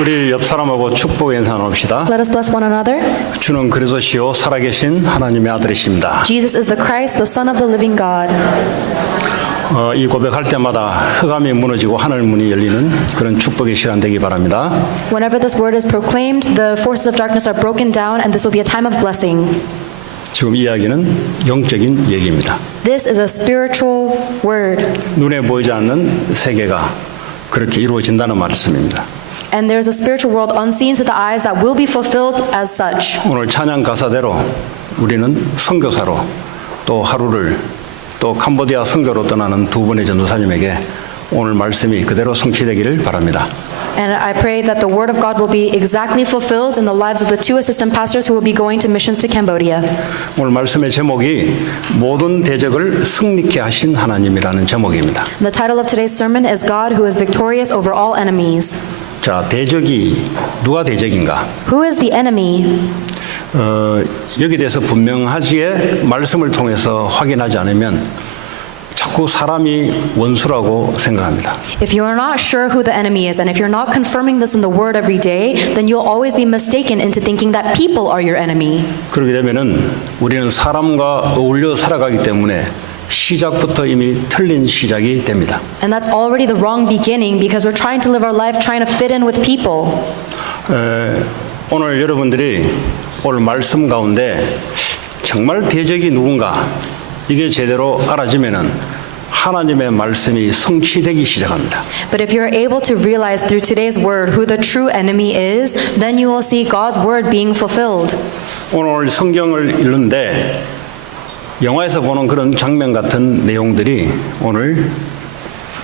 우리 옆 사람하고 축복 인사 나눕시다. Let us bless one another. 주는 그리스도시요 살아계신 하나님의 아들이십니다. Jesus is the Christ, the Son of the living God. 이 고백할 때마다 흑암이 무너지고 하늘 문이 열리는 그런 축복의 시간 되기 바랍니다. Whenever this word is proclaimed, the forces of darkness are broken down, and this will be a time of blessing. 지금 이야기는 영적인 얘기입니다. This is a spiritual word, 눈에 보이지 않는 세계가 그렇게 이루어진다는 말씀입니다. and there's a spiritual world unseen to the eyes that will be fulfilled as such. 오늘 찬양 가사대로 우리는 선교사로 또 하루를 또 캄보디아 선교로 떠나는 두 분의 전도사님에게 오늘 말씀이 그대로 성취되기를 바랍니다. And I pray that the word of God will be exactly fulfilled in the lives of the two assistant pastors who will be going to missions to Cambodia. 오늘 말씀의 제목이 모든 대적을 승리케 하신 하나님이라는 제목입니다. The title of today's sermon is God who is victorious over all enemies. 자, 대적이 누가 대적인가? Who is the enemy? 여기에 대해서 분명하지에 말씀을 통해서 확인하지 않으면 자꾸 사람이 원수라고 생각합니다. If you are not sure who the enemy is, and if you're not confirming this in the word every day, then you'll always be mistaken into thinking that people are your enemy. 그렇게 되면은 우리는 사람과 어울려 살아가기 때문에 시작부터 이미 틀린 시작이 됩니다. And that's already the wrong beginning because we're trying to live our life trying to fit in with people. 오늘 여러분들이 오늘 말씀 가운데 정말 대적이 누군가 이게 제대로 알아지면은 하나님의 말씀이 성취되기 시작합니다. But if you're able to realize through today's word who the true enemy is, then you will see God's word being fulfilled. 오늘 성경을 읽는데 영화에서 보는 그런 장면 같은 내용들이 오늘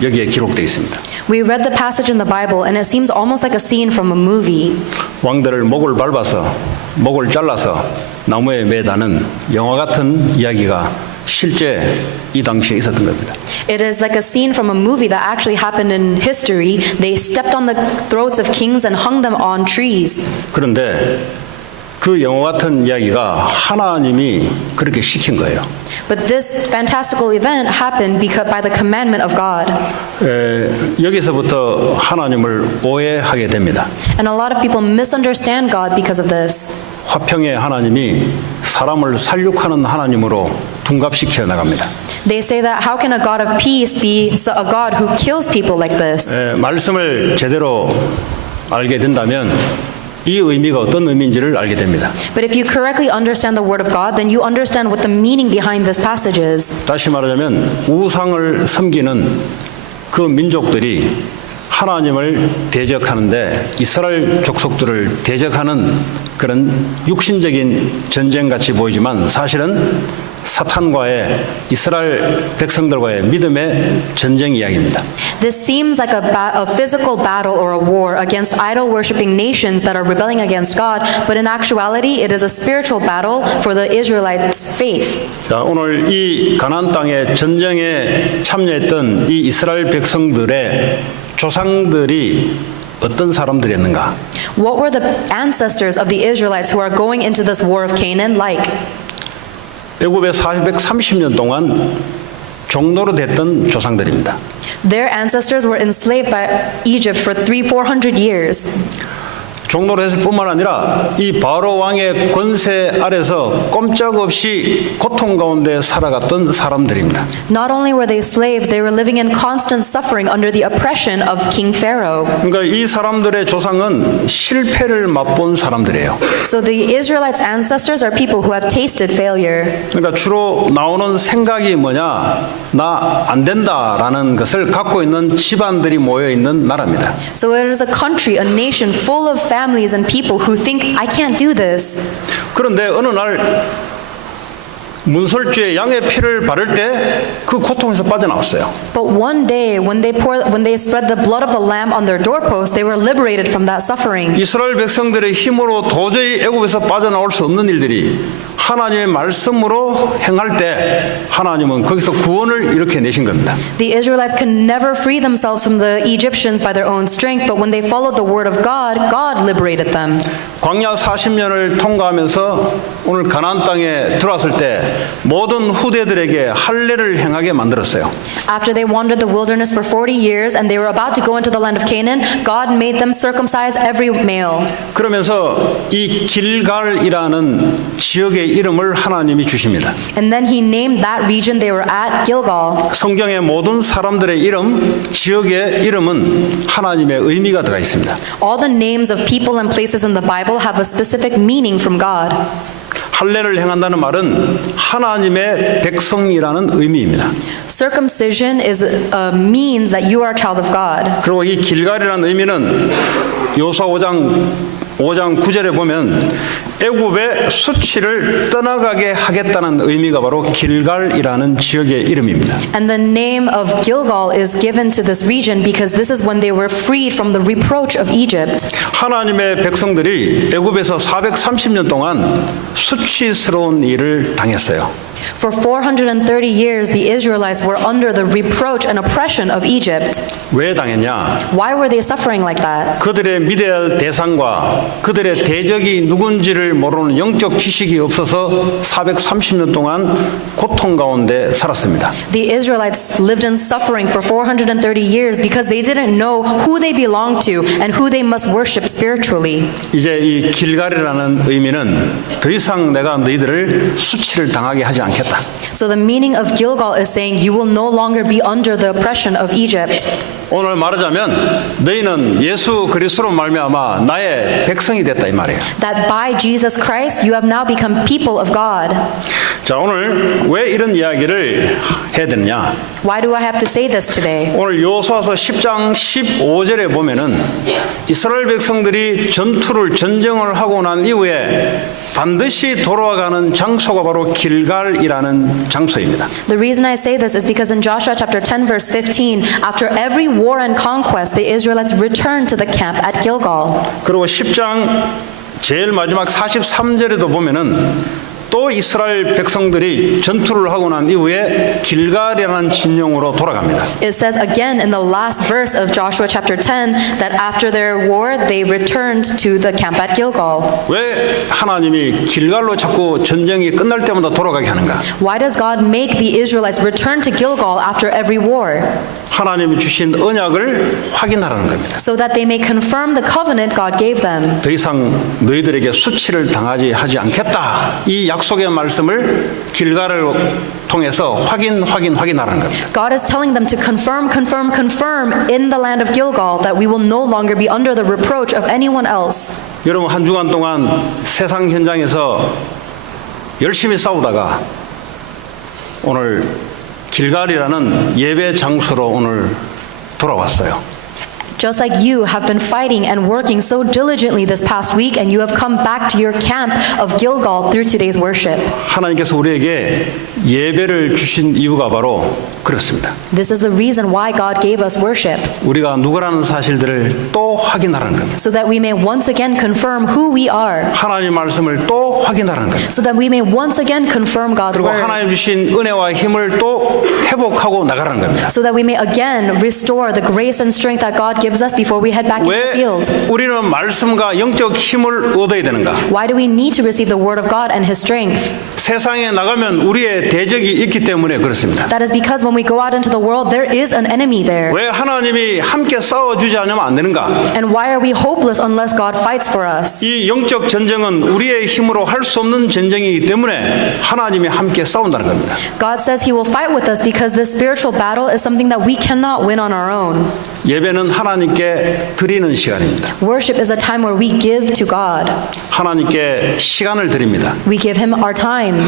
여기에 기록되어 있습니다. We read the passage in the Bible and it seems almost like a scene from a movie. 왕들을 목을 밟아서 목을 잘라서 나무에 매다는 영화 같은 이야기가 실제 이 당시에 있었던 겁니다. It is like a scene from a movie that actually happened in history. They stepped on the throats of kings and hung them on trees. 그런데 그 영화 같은 이야기가 하나님이 그렇게 시킨 거예요. But this fantastical event happened because by the commandment of God. 여기서부터 하나님을 오해하게 됩니다. And a lot of people misunderstand God because of this. 화평의 하나님이 사람을 살육하는 하나님으로 둔갑시켜 나갑니다. They say that how can a God of peace be a God who kills people like this? 말씀을 제대로 알게 된다면 이 의미가 어떤 의미인지를 알게 됩니다. But if you correctly understand the word of God, then you understand what the meaning behind this passage is. 다시 말하자면 우상을 섬기는 그 민족들이 하나님을 대적하는데 이스라엘 족속들을 대적하는 그런 육신적인 전쟁같이 보이지만 사실은 사탄과의 이스라엘 백성들과의 믿음의 전쟁 이야기입니다. This seems like a physical battle or a war against idol-worshipping nations that are rebelling against God, but in actuality, it is a spiritual battle for the Israelites' faith. 자, 오늘 이 가나안 땅의 전쟁에 참여했던 이 이스라엘 백성들의 조상들이 어떤 사람들이었는가? What were the ancestors of the Israelites who are going into this war of Canaan like? 애굽에 430년 동안 종노릇 했던 조상들입니다. Their ancestors were enslaved by Egypt for 400 years. 종노릇했을 뿐만 아니라 이 바로 왕의 권세 아래서 꼼짝없이 고통 가운데 살아갔던 사람들입니다. Not only were they slaves, they were living in constant suffering under the oppression of King Pharaoh. 그러니까 이 사람들의 조상은 실패를 맛본 사람들이에요. So the Israelites' ancestors are people who have tasted failure. 그러니까 주로 나오는 생각이 뭐냐? 나 안 된다라는 것을 갖고 있는 집안들이 모여 있는 나라입니다. So it is a country, a nation full of families and people who think, I can't do this. 그런데 어느 날 문설주에 양의 피를 바를 때 그 고통에서 빠져나왔어요. But one day, when they spread the blood of the lamb on their doorpost, they were liberated from that suffering. 이스라엘 백성들의 힘으로 도저히 애굽에서 빠져나올 수 없는 일들이 하나님의 말씀으로 행할 때 하나님은 거기서 구원을 이렇게 내신 겁니다. The Israelites could never free themselves from the Egyptians by their own strength, but when they followed the word of God, God liberated them. 광야 40년을 통과하면서 오늘 가나안 땅에 들어왔을 때 모든 후대들에게 할례를 행하게 만들었어요. After they wandered the wilderness for 40 years and they were about to go into the land of Canaan, God made them circumcise every male. 그러면서 이 길갈이라는 지역의 이름을 하나님이 주십니다. And then he named that region they were at Gilgal. 성경의 모든 사람들의 이름, 지역의 이름은 하나님의 의미가 들어가 있습니다. All the names of people and places in the Bible have a specific meaning from God. 할례를 행한다는 말은 하나님의 백성이라는 의미입니다. Circumcision is means that you are a child of God. 그리고 이 길갈이라는 의미는 요수아 5장 9절에 보면 애굽의 수치를 떠나가게 하겠다는 의미가 바로 길갈이라는 지역의 이름입니다. And the name of Gilgal is given to this region because this is when they were freed from the reproach of Egypt. 하나님의 백성들이 애굽에서 430년 동안 수치스러운 일을 당했어요. For 430 years, the Israelites were under the reproach and oppression of Egypt. 왜 당했냐? Why were they suffering like that? 그들의 믿어야 할 대상과 그들의 대적이 누군지를 모르는 영적 지식이 없어서 430년 동안 고통 가운데 살았습니다. The Israelites lived in suffering for 430 years because they didn't know who they belonged to and who they must worship spiritually. 이제 이 길갈이라는 의미는 더 이상 내가 너희들을 수치를 당하게 하지 않겠다. So the meaning of Gilgal is saying you will no longer be under the oppression of Egypt. 오늘 말하자면 너희는 예수 그리스도로 말미암아 나의 백성이 됐다 이 말이에요. That by Jesus Christ you have now become people of God. 자, 오늘 왜 이런 이야기를 해야 되느냐? Why do I have to say this today? 오늘 여호수아서 10장 15절에 보면은 이스라엘 백성들이 전쟁을 하고 난 이후에 반드시 돌아가는 장소가 바로 길갈이라는 장소입니다. The reason I say this is because in Joshua chapter 10 verse 15, after every war and conquest, the Israelites returned to the camp at Gilgal. 그리고 10장 제일 마지막 43절에도 보면은 또 이스라엘 백성들이 전투를 하고 난 이후에 길갈이라는 진영으로 돌아갑니다. It says again in the last verse of Joshua chapter 10 that after their war, they returned to the camp at Gilgal. 왜 하나님이 길갈로 자꾸 전쟁이 끝날 때마다 돌아가게 하는가? Why does God make the Israelites return to Gilgal after every war? 하나님이 주신 언약을 확인하라는 겁니다. So that they may confirm the covenant God gave them. 더 이상 너희들에게 수치를 하지 않겠다. 이 약속의 말씀을 길갈을 통해서 확인하라는 겁니다. God is telling them to confirm in the land of Gilgal that we will no longer be under the reproach of anyone else. 여러분 한 주간 동안 세상 현장에서 열심히 싸우다가 오늘 길갈이라는 예배 장소로 오늘 돌아왔어요. Just like you have been fighting and working so diligently this past week, and you have come back to your camp of Gilgal through today's worship. 하나님께서 우리에게 예배를 주신 이유가 바로 그렇습니다. This is the reason why God gave us worship, 우리가 누구라는 사실들을 또 확인하라는 겁니다. so that we may once again confirm who we are, 하나님 말씀을 또 확인하라는 겁니다. so that we may once again confirm God's 그리고 word, 하나님 주신 은혜와 힘을 또 회복하고 나가라는 겁니다. so that we may again restore the grace and strength that God gives us before we head back into the 왜 field. 우리는 말씀과 영적 힘을 얻어야 되는가? Why do we need to receive the word of God and His strength? 세상에 나가면 우리의 대적이 있기 때문에 그렇습니다. That is because when we go out into the world, there is an enemy there. 왜 하나님이 함께 싸워주지 않으면 안 되는가? And why are we hopeless unless God fights for us? 이 영적 전쟁은 우리의 힘으로 할 수 없는 전쟁이기 때문에 하나님이 함께 싸운다는 겁니다. God says He will fight with us because this spiritual battle is something that we cannot win on our own. 예배는 하나님께 드리는 시간입니다. Worship is a time where we give to God. 하나님께 시간을 드립니다. We give Him our time.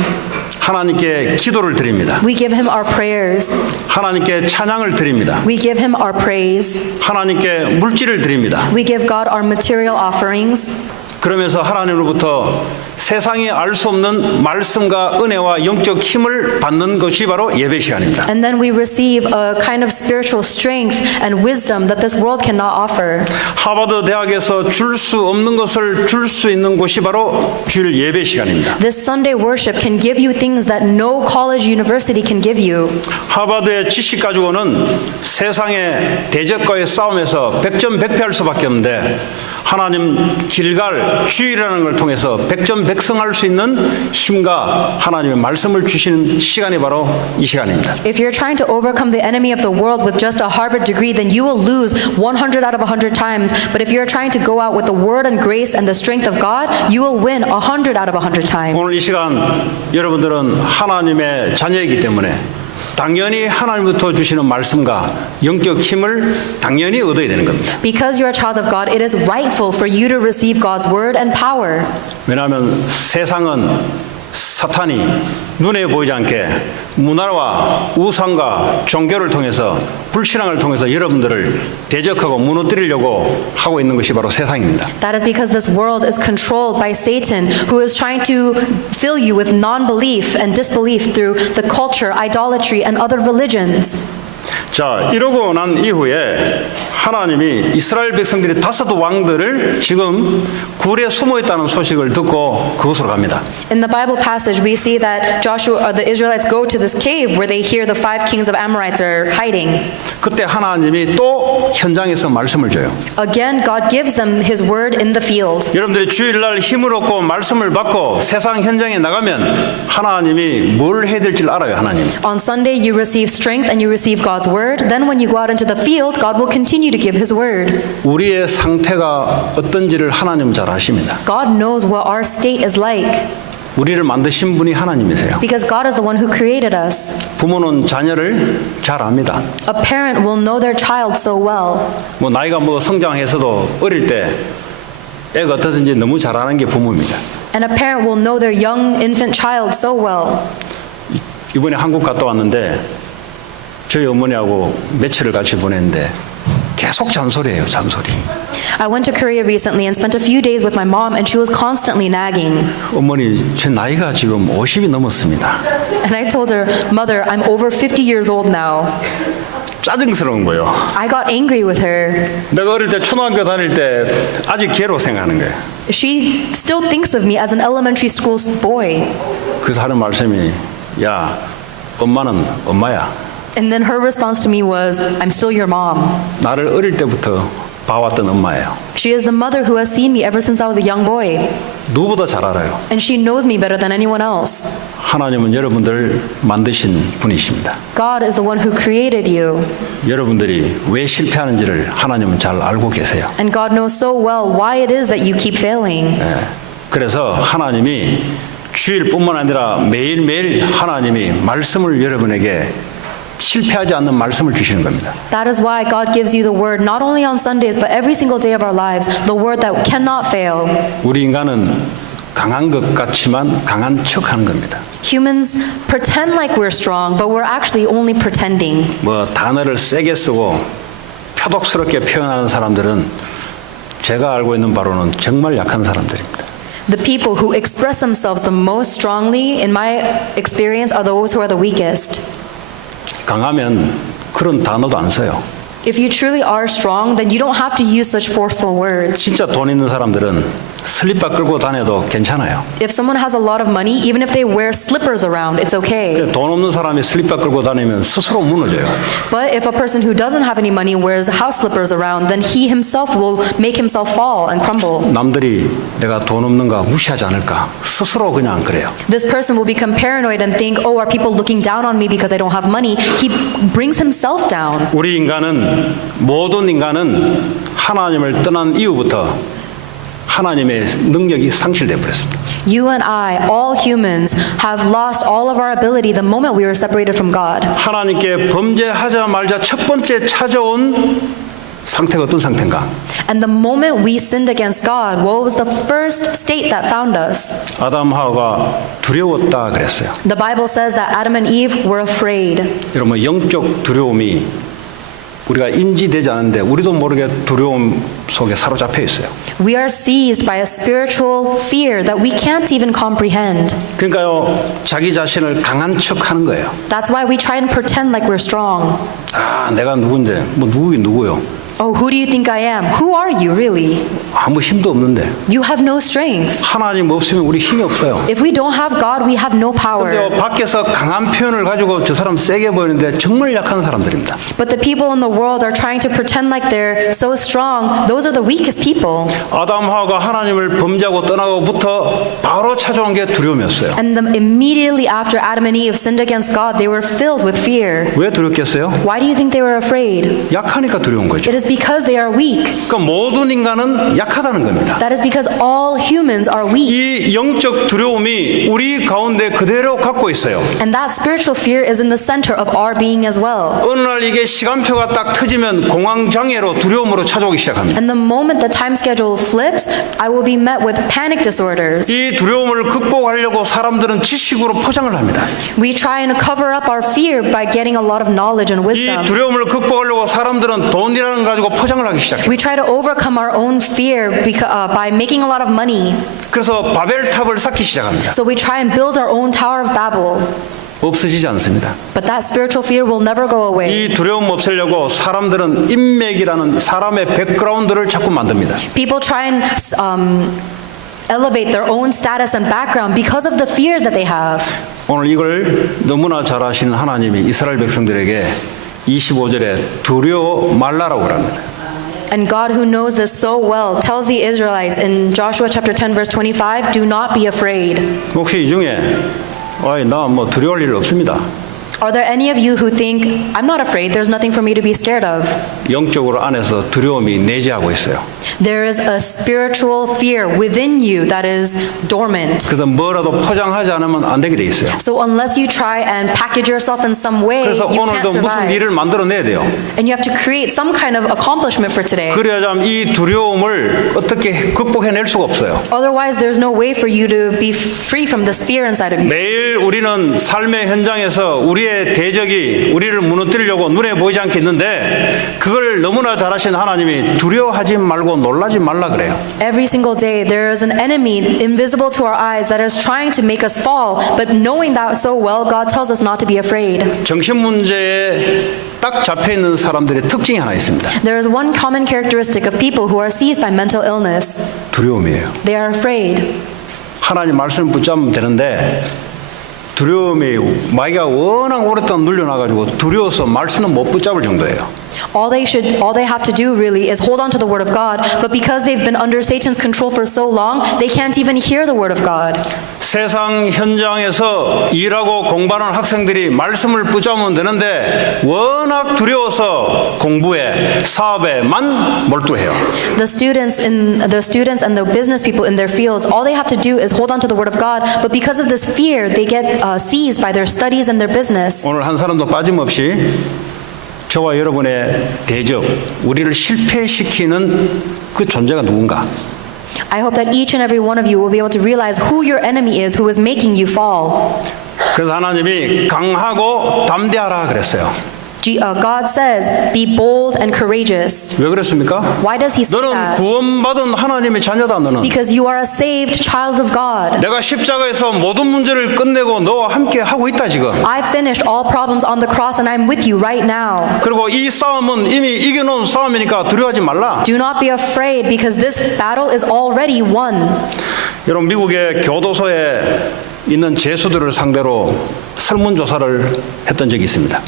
하나님께 기도를 드립니다. We give Him our prayers. 하나님께 찬양을 드립니다. We give Him our praise. 하나님께 물질을 드립니다. We give God our material offerings. 그러면서 하나님으로부터 세상이 알 수 없는 말씀과 은혜와 영적 힘을 받는 것이 바로 예배 시간입니다. And then we receive a kind of spiritual strength and wisdom that this world cannot offer. 하버드 대학에서 줄 수 없는 것을 줄 수 있는 곳이 바로 주일 예배 시간입니다. This Sunday worship can give you things that no college university can give you. 하버드의 지식 가지고는 세상의 대적과의 싸움에서 백전백패할 수밖에 없는데 하나님 길갈 주일이라는 걸 통해서 백전백승할 수 있는 힘과 하나님의 말씀을 주시는 시간이 바로 이 시간입니다. If you're trying to overcome the enemy of the world with just a Harvard degree, then you will lose 100 out of 100 times. But if you're trying to go out with the word and grace and the strength of God, you will win 100 out of 100 times. 오늘 이 시간 여러분들은 하나님의 자녀이기 때문에 당연히 하나님부터 주시는 말씀과 영적 힘을 당연히 얻어야 되는 겁니다. Because you're a child of God, it is rightful for you to receive God's word and power. 왜냐하면 세상은 사탄이 눈에 보이지 않게 문화와 우상과 종교를 통해서 불신앙을 통해서 여러분들을 대적하고 무너뜨리려고 하고 있는 것이 바로 세상입니다. That is because this world is controlled by Satan, who is trying to fill you with non-belief and disbelief through the culture, idolatry, and other religions. 자, 이러고 난 이후에 하나님이 이스라엘 백성들이 5 왕들을 지금 굴에 숨어 있다는 소식을 듣고 그곳으로 갑니다. In the Bible passage, we see that the Israelites go to this cave where they hear the 5 kings of Amorites are hiding. 그때 하나님이 또 현장에서 말씀을 줘요. Again, God gives them His word in the field. 여러분들이 주일날 힘을 얻고 말씀을 받고 세상 현장에 나가면 하나님이 뭘 해야 될지 알아요, 하나님. On Sunday, you receive strength and you receive God's word. Then when you go out into the field, God will continue to give His word. 우리의 상태가 어떤지를 하나님은 잘 아십니다. God knows what our state is like. 우리를 만드신 분이 하나님이세요. Because God is the one who created us. 부모는 자녀를 잘 압니다. A parent will know their child so well. 뭐 나이가 뭐 성장해서도 어릴 때 애가 어떠든지 너무 잘 아는 게 부모입니다. And a parent will know their young infant child so well. 이번에 한국 갔다 왔는데 저희 어머니하고 며칠을 같이 보냈는데 계속 잔소리예요, 잔소리. I went to Korea recently and spent a few days with my mom, and she was constantly nagging. 어머니, 제 나이가 지금 50이 넘었습니다. And I told her, Mother, I'm over 50 years old now. 짜증스러운 거예요. I got angry with her. 내가 어릴 때 초등학교 다닐 때 아직 개로 생각하는 거예요. She still thinks of me as an elementary school boy. 그래서 하는 말씀이, 야, 엄마는 엄마야. And then her response to me was, I'm still your mom. 나를 어릴 때부터 봐왔던 엄마예요. She is the mother who has seen me ever since I was a young boy. 누구보다 잘 알아요. And she knows me better than anyone else. 하나님은 여러분들 만드신 분이십니다. God is the one who created you. 여러분들이 왜 실패하는지를 하나님은 잘 알고 계세요. And God knows so well why it is that you keep failing. 그래서 하나님이 주일뿐만 아니라 매일매일 하나님이 말씀을 여러분에게 실패하지 않는 말씀을 주시는 겁니다. That is why God gives you the word not only on Sundays but every single day of our lives, the word that cannot fail. 우리 인간은 강한 것 같지만 강한 척하는 겁니다. Humans pretend like we're strong, but we're actually only pretending. 뭐 단어를 세게 쓰고 표독스럽게 표현하는 사람들은 제가 알고 있는 바로는 정말 약한 사람들입니다. The people who express themselves the most strongly, in my experience, are those who are the weakest. 강하면 그런 단어도 안 써요. If you truly are strong, then you don't have to use such forceful words. 진짜 돈 있는 사람들은 슬립바 끌고 다녀도 괜찮아요. If someone has a lot of money, even if they wear slippers around, it's okay. 돈 없는 사람이 슬립바 끌고 다니면 스스로 무너져요. But if a person who doesn't have any money wears house slippers around, then he himself will make himself fall and crumble. 남들이 내가 돈 없는가 무시하지 않을까 스스로 그냥 그래요. This person will become paranoid and think, oh, are people looking down on me because I don't have money? He brings himself down. 우리 인간은 모든 인간은 하나님을 떠난 이후부터 하나님의 능력이 상실돼 버렸습니다. You and I, all humans, have lost all of our ability the moment we were separated from God. 하나님께 범죄하자마자 첫 번째 찾아온 상태가 어떤 상태인가? And the moment we sinned against God, what was the first state that found us? 아담 하와가 두려웠다 그랬어요. The Bible says that Adam and Eve were afraid. 여러분 영적 두려움이 우리가 인지되지 않은데 우리도 모르게 두려움 속에 사로잡혀 있어요. We are seized by a spiritual fear that we can't even comprehend. 그러니까요, 자기 자신을 강한 척하는 거예요. That's why we try and pretend like we're strong. 아, 내가 누군데? 뭐 누구긴 누구요? Oh, who do you think I am? Who are you really? 아무 힘도 없는데. You have no strength. 하나님 없으면 우리 힘이 없어요. If we don't have God, we have no power. 근데 밖에서 강한 표현을 가지고 저 사람 세게 보이는데 정말 약한 사람들입니다. But the people in the world are trying to pretend like they're so strong. Those are the weakest people. 아담하와가 하나님을 범죄하고 떠나고부터 바로 찾아온 게 두려움이었어요. And immediately after Adam and Eve sinned against God, they were filled with fear. 왜 두렵겠어요? Why do you think they were afraid? 약하니까 두려운 거죠. It is because they are weak. 그러니까 모든 인간은 약하다는 겁니다. That is because all humans are weak. 이 영적 두려움이 우리 가운데 그대로 갖고 있어요. And that spiritual fear is in the center of our being as well. 어느 날 이게 시간표가 딱 터지면 공황장애로 두려움으로 찾아오기 시작합니다. And the moment the time schedule flips, I will be met with panic disorders. 이 두려움을 극복하려고 사람들은 지식으로 포장을 합니다. We try and cover up our fear by getting a lot of knowledge and 이 wisdom. 두려움을 극복하려고 사람들은 돈이라는 거 가지고 포장을 하기 시작해요. We try to overcome our own fear by making a lot of money. 그래서 바벨탑을 쌓기 시작합니다. So we try and build our own Tower of Babel. 없어지지 않습니다. But that spiritual fear will never go away. 이 두려움 없애려고 사람들은 인맥이라는 사람의 백그라운드를 자꾸 만듭니다. People try and elevate their own status and background because of the fear that they have. 오늘 이걸 너무나 잘 아시는 하나님이 이스라엘 백성들에게 25절에 두려워 말라라고 그럽니다. And God, who knows this so well, tells the Israelites in Joshua chapter 10 verse 25, do not be afraid. 혹시 이 중에 나 뭐 두려울 일 없습니다. Are there any of you who think, I'm not afraid, there's nothing for me to be scared of? 영적으로 안에서 두려움이 내재하고 있어요. There is a spiritual fear within you that is dormant. 그래서 뭐라도 포장하지 않으면 안 되게 돼 있어요. So unless you try and package yourself in some way, 그래서 you can't 오늘도 무슨 survive. 일을 만들어내야 돼요. And you have to create some kind of accomplishment for today. 그래야지 이 두려움을 어떻게 극복해낼 수가 없어요. Otherwise, there's no way for you to be free from this fear inside of you. 매일 우리는 삶의 현장에서 우리의 대적이 우리를 무너뜨리려고 눈에 보이지 않게 있는데 그걸 너무나 잘하신 하나님이 두려워하지 말고 놀라지 말라 그래요. Every single day, there is an enemy invisible to our eyes that is trying to make us fall. But knowing that so well, God tells us not to be afraid. 정신 문제에 딱 잡혀 있는 사람들의 특징이 하나 있습니다. There is one common characteristic of people who are seized by mental illness. 두려움이에요. They are afraid. 하나님 말씀을 붙잡으면 되는데 두려움이 마귀가 워낙 오랫동안 눌려놔가지고 두려워서 말씀은 못 붙잡을 정도예요. All they have to do really is hold on to the word of God, but because they've been under Satan's control for so long, they can't even hear the word of God. 세상 현장에서 일하고 공부하는 학생들이 말씀을 붙잡으면 되는데 워낙 두려워서 공부에 사업에만 몰두해요. The students and the business people in their fields, all they have to do is hold on to the word of God, but because of this fear, they get seized by their studies and their business. 오늘 한 사람도 빠짐없이 저와 여러분의 대적, 우리를 실패시키는 그 존재가 누군가. I hope that each and every one of you will be able to realize who your enemy is, who is making you fall. 그래서 하나님이 강하고 담대하라 그랬어요. God says, be bold and courageous. 왜 그랬습니까? Why does he say 너는 that? 구원받은 하나님의 자녀다 너는. Because you are a saved child of God. 내가 십자가에서 모든 문제를 끝내고 너와 함께 하고 있다 지금. I finished all problems on the cross and I'm with you right now. 그리고 이 싸움은 이미 이겨놓은 싸움이니까 두려워하지 말라. Do not be afraid because this battle is already won. 여러분 미국의 교도소에 있는 죄수들을 상대로 설문조사를 했던 적이 있습니다.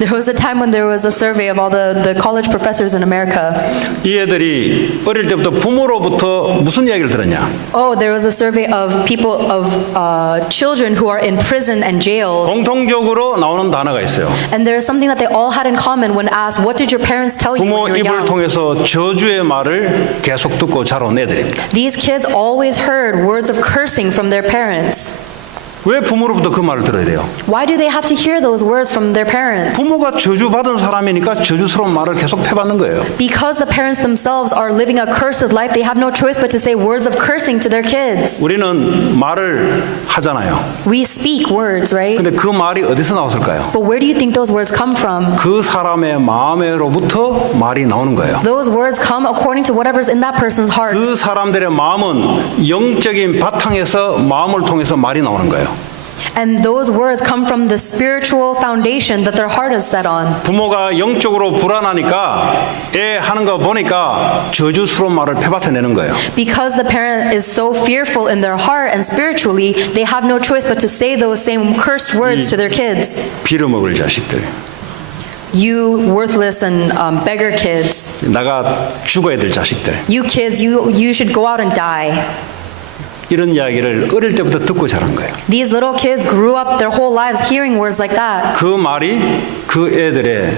There was a time when there was a survey of all the college professors in America. 이 애들이 어릴 때부터 부모로부터 무슨 이야기를 들었냐? Oh, there was a survey of people of children who are in prison and jails. 공통적으로 나오는 단어가 있어요. And there is something that they all had in common when asked, what did your parents tell you 부모 when you were 입을 young? 통해서 저주의 말을 계속 듣고 자라온 애들입니다. These kids always heard words of cursing from their parents. 왜 부모로부터 그 말을 들어야 돼요? Why do they have to hear those words from their parents? 부모가 저주받은 사람이니까 저주스러운 말을 계속 패받는 거예요. Because the parents themselves are living a cursed life, they have no choice but to say words of cursing to their kids. 우리는 말을 하잖아요. We speak words, right? 근데 그 말이 어디서 나왔을까요? But where do you think those words come from? 그 사람의 마음으로부터 말이 나오는 거예요. Those words come according to whatever's in that person's heart. 그 사람들의 마음은 영적인 바탕에서 마음을 통해서 말이 나오는 거예요. And those words come from the spiritual foundation that their heart is set on. 부모가 영적으로 불안하니까 애 하는 거 보니까 저주스러운 말을 패받아내는 거예요. Because the parent is so fearful in their heart and spiritually, they have no choice but to say those same cursed words to their kids. 빌어먹을 자식들. You worthless and beggar kids. 나가 죽어야 될 자식들. You kids, you should go out and die. 이런 이야기를 어릴 때부터 듣고 자란 거예요. These little kids grew up their whole lives hearing words like that. 그 말이 그 애들의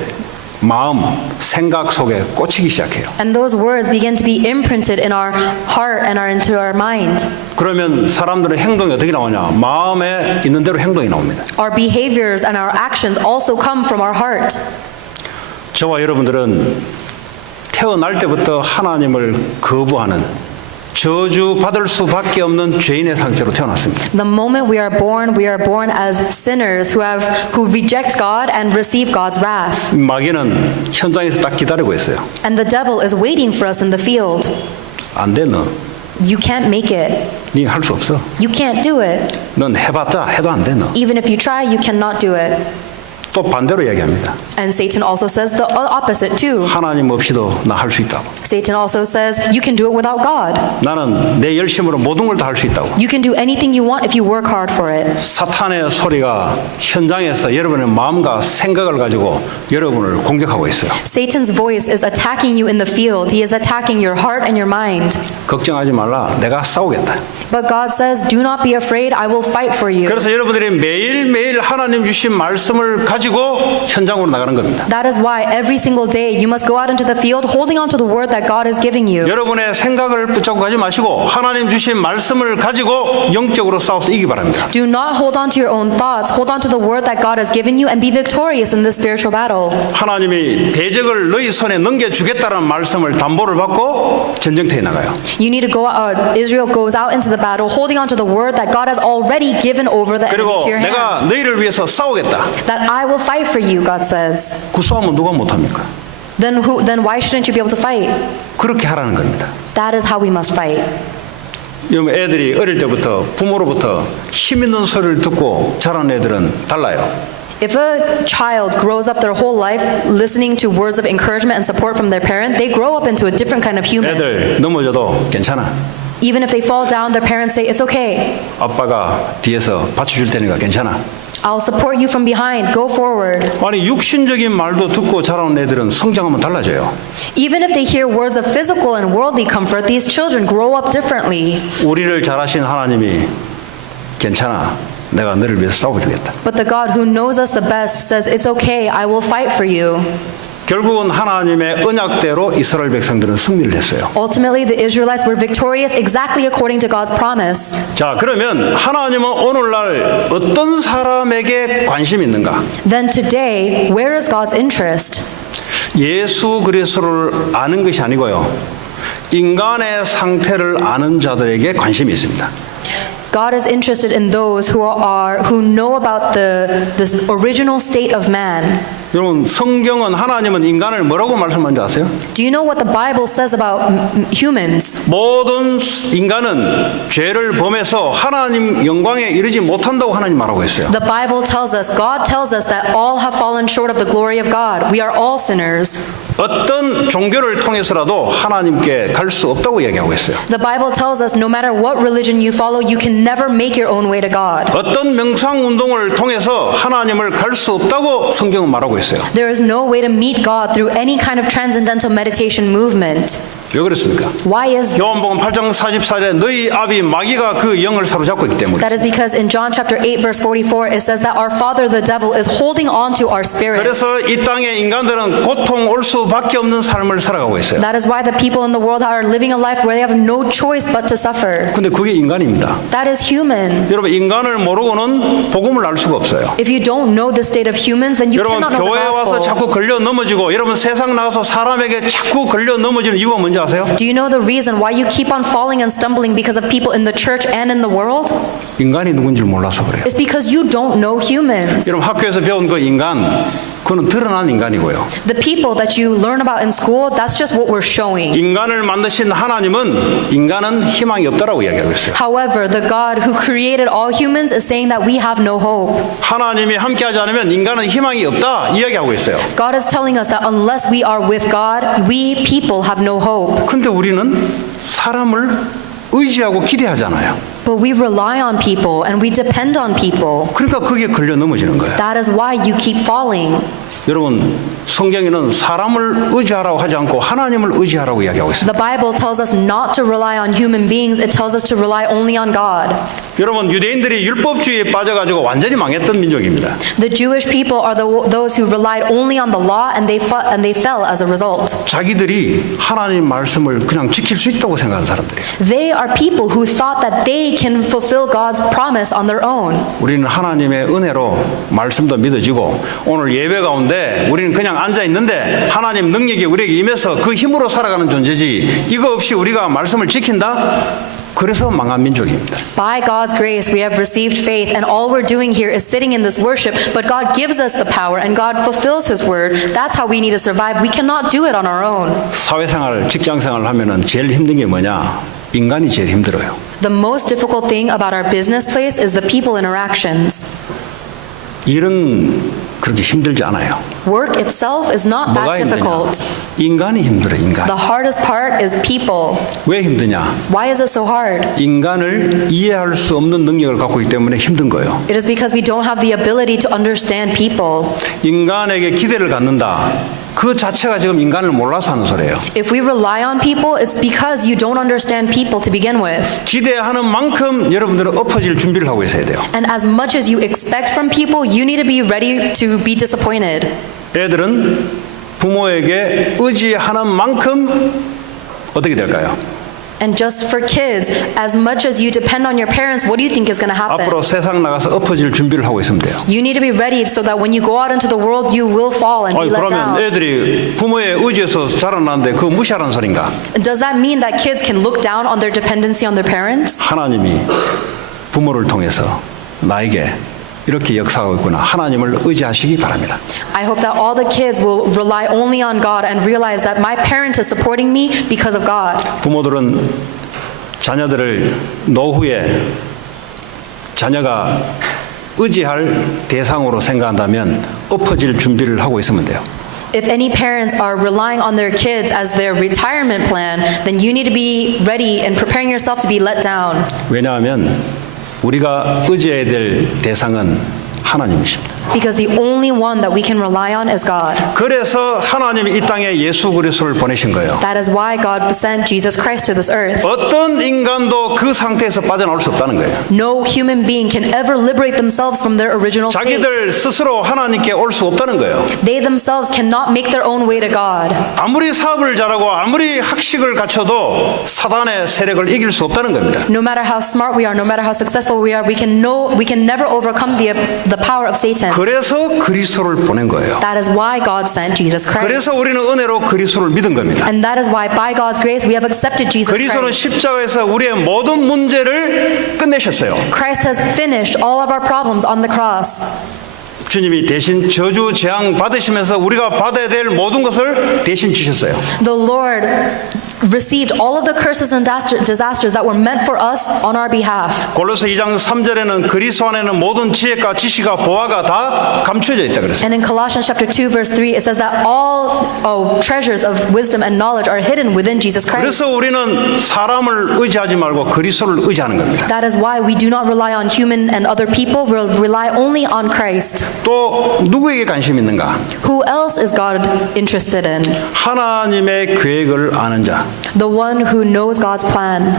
마음, 생각 속에 꽂히기 시작해요. And those words begin to be imprinted in our heart and are into our mind. 그러면 사람들의 행동이 어떻게 나오냐? 마음에 있는 대로 행동이 나옵니다. Our behaviors and our actions also come from our heart. 저와 여러분들은 태어날 때부터 하나님을 거부하는 저주받을 수밖에 없는 죄인의 상태로 태어났습니다. The moment we are born as sinners who reject God and receive God's wrath. 마귀는 현장에서 딱 기다리고 있어요. And the devil is waiting for us in the field. 안 돼, 너. You can't make it. 네 할 수 없어. You can't do it. 넌 해봤자 해도 안 돼, 너. Even if you try, you cannot do it. 또 반대로 얘기합니다. And Satan also says the opposite too. 하나님 없이도 나 할 수 있다고. Satan also says you can do it without God. 나는 내 열심으로 모든 걸 다 할 수 있다고. You can do anything you want if you work hard for it. 사탄의 소리가 현장에서 여러분의 마음과 생각을 가지고 여러분을 공격하고 있어요. Satan's voice is attacking you in the field. He is attacking your heart and your mind. 걱정하지 말라. 내가 싸우겠다. But God says, do not be afraid. I will fight for you. 그래서 여러분들이 매일매일 하나님 주신 말씀을 가지고 현장으로 나가는 겁니다. That is why every single day you must go out into the field holding on to the word that God is giving you. 여러분의 생각을 붙잡고 가지 마시고 하나님 주신 말씀을 가지고 영적으로 싸워서 이기기 바랍니다. Do not hold on to your own thoughts. Hold on to the word that God has given you and be victorious in this spiritual battle. 하나님이 대적을 너희 손에 넘겨주겠다는 말씀을 담보를 받고 전쟁터에 나가요. You need to go out. Israel goes out into the battle holding on to the word that God has already given over the enemy 그리고 to your 내가 hand. 너희를 위해서 싸우겠다. That I will fight for you, God says. 그 싸움은 누가 못합니까? Then why shouldn't you be able to fight? 그렇게 하라는 겁니다. That is how we must fight. 여러분 애들이 어릴 때부터 부모로부터 힘 있는 소리를 듣고 자란 애들은 달라요. If a child grows up their whole life listening to words of encouragement and support from their parent, they grow up into a different kind of human. 애들 넘어져도 괜찮아. Even if they fall down, their parents say, it's okay. 아빠가 뒤에서 받쳐줄 테니까 괜찮아. I'll support you from behind. Go forward. 아니 육신적인 말도 듣고 자라는 애들은 성장하면 달라져요. Even if they hear words of physical and worldly comfort, these children grow up differently. 우리를 잘하신 하나님이 괜찮아. 내가 너를 위해서 싸워주겠다. But the God who knows us the best says, it's okay. I will fight for you. 결국은 하나님의 언약대로 이스라엘 백성들은 승리를 했어요. Ultimately, the Israelites were victorious exactly according to God's promise. 자, 그러면 하나님은 오늘날 어떤 사람에게 관심이 있는가? Then today, where is God's interest? 예수 그리스도를 아는 것이 아니고요. 인간의 상태를 아는 자들에게 관심이 있습니다. God is interested in those who know about the original state of man. 여러분 성경은 하나님은 인간을 뭐라고 말씀하는지 아세요? Do you know what the Bible says about humans? 모든 인간은 죄를 범해서 하나님 영광에 이르지 못한다고 하나님 말하고 있어요. The Bible tells us, God tells us that all have fallen short of the glory of God. We are all sinners. 어떤 종교를 통해서라도 하나님께 갈 수 없다고 얘기하고 있어요. The Bible tells us no matter what religion you follow, you can never make your own way to God. 어떤 명상 운동을 통해서 하나님을 갈 수 없다고 성경은 말하고 있어요. There is no way to meet God through any kind of transcendental meditation movement. 왜 그렇습니까? Why is this? 요한복음 8장 44절에 너희 아비 마귀가 그 영을 사로잡고 있기 때문에. That is because in John chapter 8 verse 44 it says that our father the devil is holding on to our spirit. 그래서 이 땅의 인간들은 고통 올 수밖에 없는 삶을 살아가고 있어요. That is why the people in the world are living a life where they have no choice but to suffer. 근데 그게 인간입니다. That is human. 여러분 인간을 모르고는 복음을 알 수가 없어요. If you don't know the state of humans, then you 여러분 cannot know the 교회에 와서 gospel. 자꾸 걸려 넘어지고 여러분 세상 나가서 사람에게 자꾸 걸려 넘어지는 이유가 뭔지 아세요? Do you know the reason why you keep on falling and stumbling because of people in the church and in the world? 인간이 누군지 몰라서 그래요. It's because you don't know humans. 여러분 학교에서 배운 그 인간 그는 드러난 인간이고요. The people that you learn about in school, that's just what we're showing. 인간을 만드신 하나님은 인간은 희망이 없다라고 이야기하고 있어요. However, the God who created all humans is saying that we have no hope. 하나님이 함께하지 않으면 인간은 희망이 없다 이야기하고 있어요. God is telling us that unless we are with God, we people have no hope. 근데 우리는 사람을 의지하고 기대하잖아요. But we rely on people and we depend on people. 그러니까 거기에 걸려 넘어지는 거예요. That is why you keep falling. 여러분 성경에는 사람을 의지하라고 하지 않고 하나님을 의지하라고 이야기하고 있습니다. The Bible tells us not to rely on human beings. It tells us to rely only on God. 여러분 유대인들이 율법주의에 빠져가지고 완전히 망했던 민족입니다. The Jewish people are those who relied only on the law and they fell as a result. 자기들이 하나님 말씀을 그냥 지킬 수 있다고 생각하는 사람들이에요. They are people who thought that they can fulfill God's promise on their own. 우리는 하나님의 은혜로 말씀도 믿어지고 오늘 예배 가운데 우리는 그냥 앉아 있는데 하나님 능력이 우리에게 임해서 그 힘으로 살아가는 존재지 이거 없이 우리가 말씀을 지킨다? 그래서 망한 민족입니다. By God's grace, we have received faith, and all we're doing here is sitting in this worship, but God gives us the power, and God fulfills His word. That's how we need to survive. We cannot do it on our own. 사회생활, 직장생활을 하면은 제일 힘든 게 뭐냐? 인간이 제일 힘들어요. The most difficult thing about our business place is the people interactions. 일은 그렇게 힘들지 않아요. Work itself is not 뭐가 that 힘드냐? difficult. 인간이 힘들어, 인간. The hardest part is people. 왜 힘드냐? Why is it so hard? 인간을 이해할 수 없는 능력을 갖고 있기 때문에 힘든 거예요. It is because we don't have the ability to understand people. 인간에게 기대를 갖는다. 그 자체가 지금 인간을 몰라서 하는 소리예요. If we rely on people, it's because you don't understand people to begin with. 기대하는 만큼 여러분들은 엎어질 준비를 하고 있어야 돼요. And as much as you expect from people, you need to be ready to be disappointed. 애들은 부모에게 의지하는 만큼 어떻게 될까요? And just for kids, as much as you depend on your parents, what do you think is going to happen? 앞으로 세상 나가서 엎어질 준비를 하고 있으면 돼요. You need to be ready so that when you go out into the world, you will fall and be let 그러면 down. 애들이 부모의 의지에서 자라나는데 그거 무시하라는 소린가? Does that mean that kids can look down on their dependency on their parents? 하나님이 부모를 통해서 나에게 이렇게 역사하고 있구나. 하나님을 의지하시기 바랍니다. I hope that all the kids will rely only on God and realize that my parent is supporting me because of God. 부모들은 자녀들을 노후에 자녀가 의지할 대상으로 생각한다면 엎어질 준비를 하고 있으면 돼요. If any parents are relying on their kids as their retirement plan, then you need to be ready and preparing yourself to be let down. 왜냐하면 우리가 의지해야 될 대상은 하나님이십니다. Because the only one that we can rely on is God. 그래서 하나님이 이 땅에 예수 그리스도를 보내신 거예요. That is why God sent Jesus Christ to this earth. 어떤 인간도 그 상태에서 빠져나올 수 없다는 거예요. No human being can ever liberate themselves from their original state. 자기들 스스로 하나님께 올 수 없다는 거예요. They themselves cannot make their own way to God. 아무리 사업을 잘하고 아무리 학식을 갖춰도 사단의 세력을 이길 수 없다는 겁니다. No matter how smart we are, no matter how successful we are, we can never overcome the power of Satan. 그래서 그리스도를 보낸 거예요. That is why God sent Jesus Christ. 그래서 우리는 은혜로 그리스도를 믿은 겁니다. And that is why by God's grace we have accepted Jesus 그리스도는 Christ. 십자가에서 우리의 모든 문제를 끝내셨어요. Christ has finished all of our problems on the cross. 주님이 대신 저주 재앙 받으시면서 우리가 받아야 될 모든 것을 대신 지셨어요. The Lord received all of the curses and disasters that were meant for us on our behalf. 골로새 2장 3절에는 그리스도 안에는 모든 지혜가 지식과 보화가 다 감춰져 있다 그랬어요. And in Colossians chapter 2 verse 3 it says that all treasures of wisdom and knowledge are hidden within Jesus Christ. 그래서 우리는 사람을 의지하지 말고 그리스도를 의지하는 겁니다. That is why we do not rely on human and other people, we rely only on Christ. 또 누구에게 관심 있는가? Who else is God interested in? 하나님의 계획을 아는 자. the one who knows God's plan.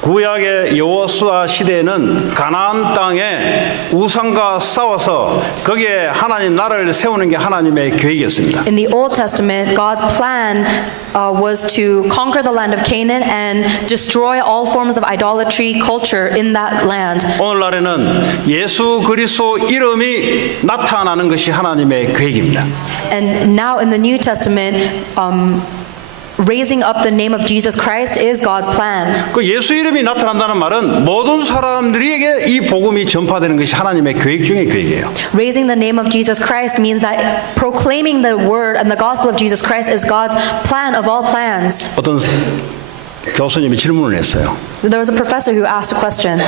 구약의 여호수아 시대에는 가나안 땅에 우상과 싸워서 거기에 하나님 나라를 세우는 게 하나님의 계획이었습니다. In the Old Testament, God's plan was to conquer the land of Canaan and destroy all forms of idolatry culture in that land. 오늘날에는 예수 그리스도 이름이 나타나는 것이 하나님의 계획입니다. And now in the New Testament, raising up the name of Jesus Christ is God's plan. 그 예수 이름이 나타난다는 말은 모든 사람들에게 이 복음이 전파되는 것이 하나님의 계획 중의 계획이에요. Raising the name of Jesus Christ means that proclaiming the word and the gospel of Jesus Christ is God's plan of all plans. 어떤 교수님이 질문을 했어요. There was a professor who asked a question.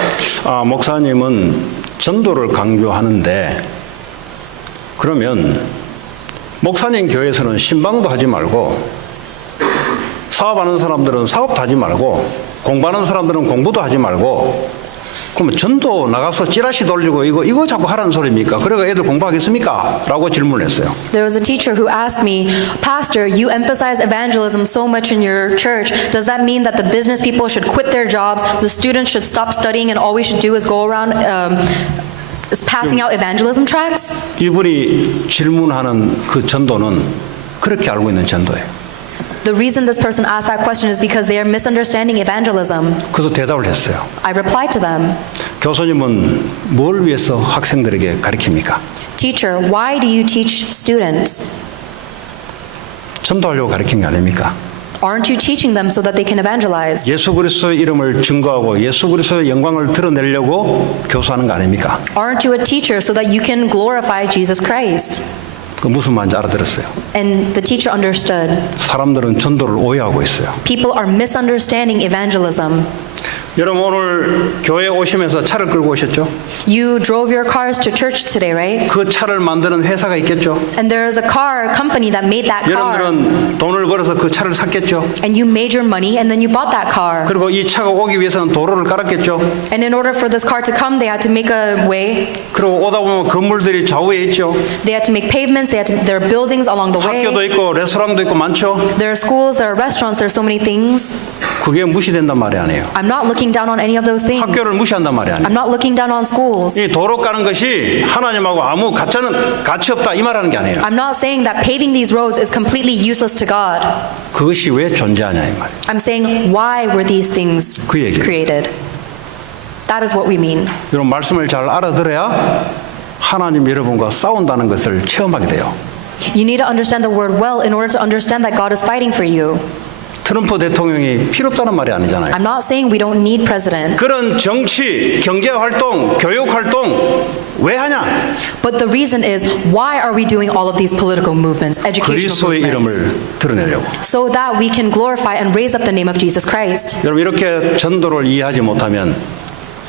목사님은 전도를 강조하는데 그러면 목사님 교회에서는 신방도 하지 말고 사업하는 사람들은 사업도 하지 말고 공부하는 사람들은 공부도 하지 말고 그러면 전도 나가서 찌라시 돌리고 이거 자꾸 하라는 소리입니까? 그래가 애들 공부하겠습니까? 라고 질문을 했어요. There was a teacher who asked me, Pastor, you emphasize evangelism so much in your church. Does that mean that the business people should quit their jobs, the students should stop studying, and all we should do is go around passing out evangelism tracts? 이분이 질문하는 그 전도는 그렇게 알고 있는 전도예요. The reason this person asked that question is because they are misunderstanding evangelism. 그래서 대답을 했어요. I replied to them, 교수님은 뭘 위해서 학생들에게 가르칩니까? Teacher, why do you teach students? 전도하려고 가르친 게 아닙니까? Aren't you teaching them so that they can evangelize? 예수 그리스도의 이름을 증거하고 예수 그리스도의 영광을 드러내려고 교수하는 거 아닙니까? Aren't you a teacher so that you can glorify Jesus Christ? 그 무슨 말인지 알아들었어요. And the teacher understood. 사람들은 전도를 오해하고 있어요. People are misunderstanding evangelism. 여러분 오늘 교회에 오시면서 차를 끌고 오셨죠? You drove your cars to church today, right? 그 차를 만드는 회사가 있겠죠? And there is a car company that made that car. 여러분들은 돈을 벌어서 그 차를 샀겠죠? And you made your money and then you bought that car. 그리고 이 차가 오기 위해서는 도로를 깔았겠죠? And in order for this car to come, they had to make a way. 그리고 오다 보면 건물들이 좌우에 있죠? They had to make pavements. There are buildings along the way. 학교도 있고 레스토랑도 있고 많죠? There are schools, there are restaurants, there are so many things. 그게 무시된단 말이 아니에요. I'm not looking down on any of those things. 학교를 무시한단 말이 아니에요. I'm not looking down on schools. 이 도로 까는 것이 하나님하고 아무 가치 없다 이 말하는 게 아니에요. I'm not saying that paving these roads is completely useless to God. 그것이 왜 존재하냐 이 말이에요. I'm saying why were these things 그 얘기예요. created? That is what we mean. 이런 말씀을 잘 알아들어야 하나님 여러분과 싸운다는 것을 체험하게 돼요. You need to understand the word well in order to understand that God is fighting for you. 트럼프 대통령이 필요 없다는 말이 아니잖아요. I'm not saying we don't need president. 그런 정치, 경제 활동, 교육 활동 왜 하냐? But the reason is, why are we doing all of these political movements, educational 그리스도의 movements? 이름을 드러내려고. So that we can glorify and raise up the name of Jesus Christ. 여러분 이렇게 전도를 이해하지 못하면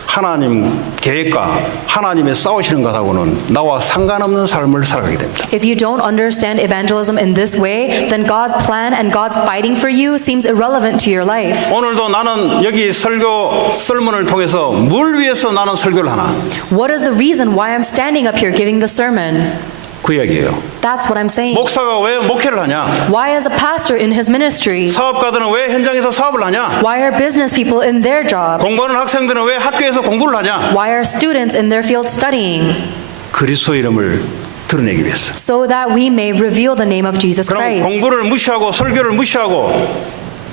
하나님 계획과 하나님의 싸우시는 것하고는 나와 상관없는 삶을 살아가게 됩니다. If you don't understand evangelism in this way, then God's plan and God's fighting for you seems irrelevant to your life. 오늘도 나는 여기 설교 설문을 통해서 뭘 위해서 나는 설교를 하나? What is the reason why I'm standing up here giving the sermon? 그 얘기예요. That's what I'm saying. 목사가 왜 목회를 하냐? Why is a pastor in his ministry? 사업가들은 왜 현장에서 사업을 하냐? Why are business people in their job? 공부하는 학생들은 왜 학교에서 공부를 하냐? Why are students in their field studying? 그리스도 이름을 드러내기 위해서. So that we may reveal the name of Jesus 그럼 Christ. 공부를 무시하고 설교를 무시하고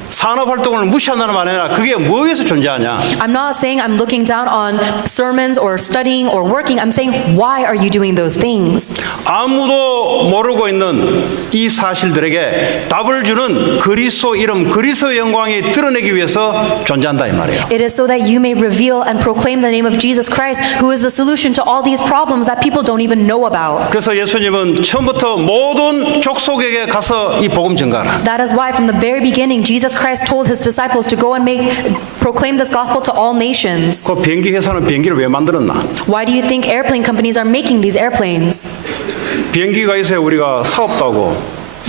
산업활동을 무시한다는 말이 아니라 그게 뭐에서 존재하냐? I'm not saying I'm looking down on sermons or studying or working. I'm saying, why are you doing those things? 아무도 모르고 있는 이 사실들에게 답을 주는 그리스도 이름, 그리스도의 영광이 드러내기 위해서 존재한다 이 말이에요. It is so that you may reveal and proclaim the name of Jesus Christ, who is the solution to all these problems that people don't even know about. 그래서 예수님은 처음부터 모든 족속에게 가서 이 복음 전가하라. That is why from the very beginning, Jesus Christ told his disciples to go and proclaim this gospel to all nations. 그 비행기 회사는 비행기를 왜 만들었나? Why do you think airplane companies are making these airplanes? 비행기가 있어야 우리가 사업도 하고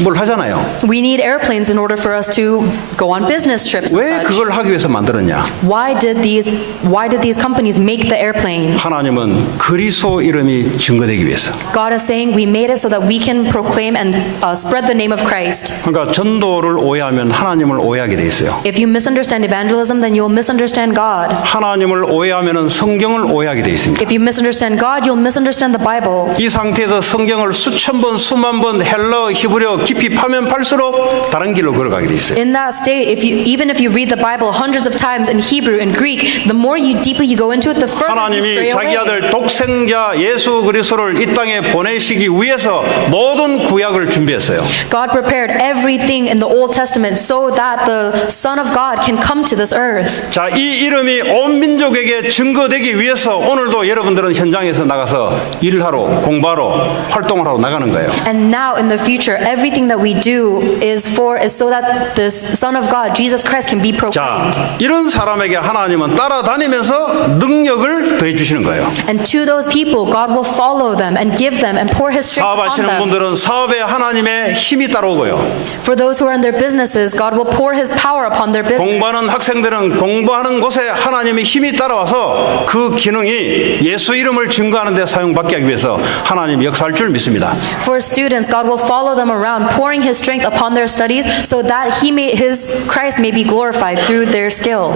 뭘 하잖아요. We need airplanes in order for us to go on business trips and 왜 such. 그걸 하기 위해서 만들었냐? Why did these companies make the airplanes? 하나님은 그리스도 이름이 증거되기 위해서. God is saying we made it so that we can proclaim and spread the name of Christ. 그러니까 전도를 오해하면 하나님을 오해하게 돼 있어요. If you misunderstand evangelism, then you'll misunderstand God. 하나님을 오해하면 성경을 오해하게 돼 있습니다. If you misunderstand God, you'll misunderstand the Bible. 이 상태에서 성경을 수천 번, 수만 번 헬러, 히브리어 깊이 파면 팔수록 다른 길로 걸어가게 돼 있어요. In that state, even if you read the Bible hundreds of times in Hebrew and Greek, the more deeply you go into it, the further you stray 하나님이 자기 away. 아들 독생자 예수 그리스도를 이 땅에 보내시기 위해서 모든 구약을 준비했어요. God prepared everything in the Old Testament so that the Son of God can come to this earth. 자, 이 이름이 온 민족에게 증거되기 위해서 오늘도 여러분들은 현장에서 나가서 일하러, 공부하러, 활동을 하러 나가는 거예요. And now in the future, everything that we do is so that this Son of God, Jesus Christ, can be 자, proclaimed. 이런 사람에게 하나님은 따라다니면서 능력을 더해 주시는 거예요. And to those people, God will follow them and give them and pour His strength upon 사업하시는 them. 분들은 사업에 하나님의 힘이 따라오고요. For those who are in their businesses, God will pour His power upon their business. 공부하는 학생들은 공부하는 곳에 하나님의 힘이 따라와서 그 기능이 예수 이름을 증거하는 데 사용받게 하기 위해서 하나님 역사할 줄 믿습니다. For students, God will follow them around, pouring His strength upon their studies, so that His Christ may be glorified through their skill.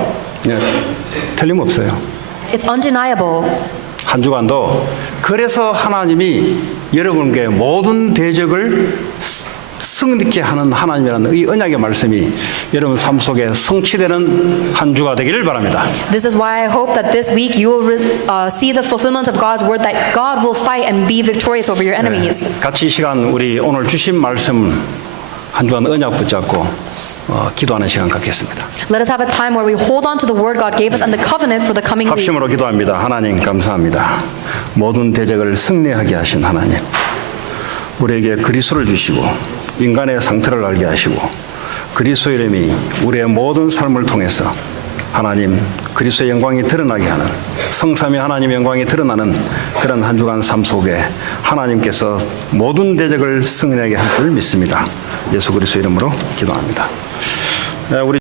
예, 틀림없어요. It's undeniable. 한 주간도 그래서 하나님이 여러분께 모든 대적을 승리케 하는 하나님이라는 이 언약의 말씀이 여러분 삶 속에 성취되는 한 주가 되기를 바랍니다. This is why I hope that this week you will see the fulfillment of God's word, that God will fight and be victorious over your enemies. 같이 이 시간 우리 오늘 주신 말씀 한 주간 언약 붙잡고 기도하는 시간 갖겠습니다. Let us have a time where we hold on to the word God gave us and the covenant for the coming week. 합심으로 기도합니다. 하나님 감사합니다. 모든 대적을 승리하게 하신 하나님, 우리에게 그리스도를 주시고 인간의 상태를 알게 하시고 그리스도 이름이 우리의 모든 삶을 통해서 하나님 그리스도의 영광이 드러나게 하는, 성삼위 하나님의 영광이 드러나는 그런 한 주간 삶 속에 하나님께서 모든 대적을 승리하게 할 줄 믿습니다. 예수 그리스도 이름으로 기도합니다. 우리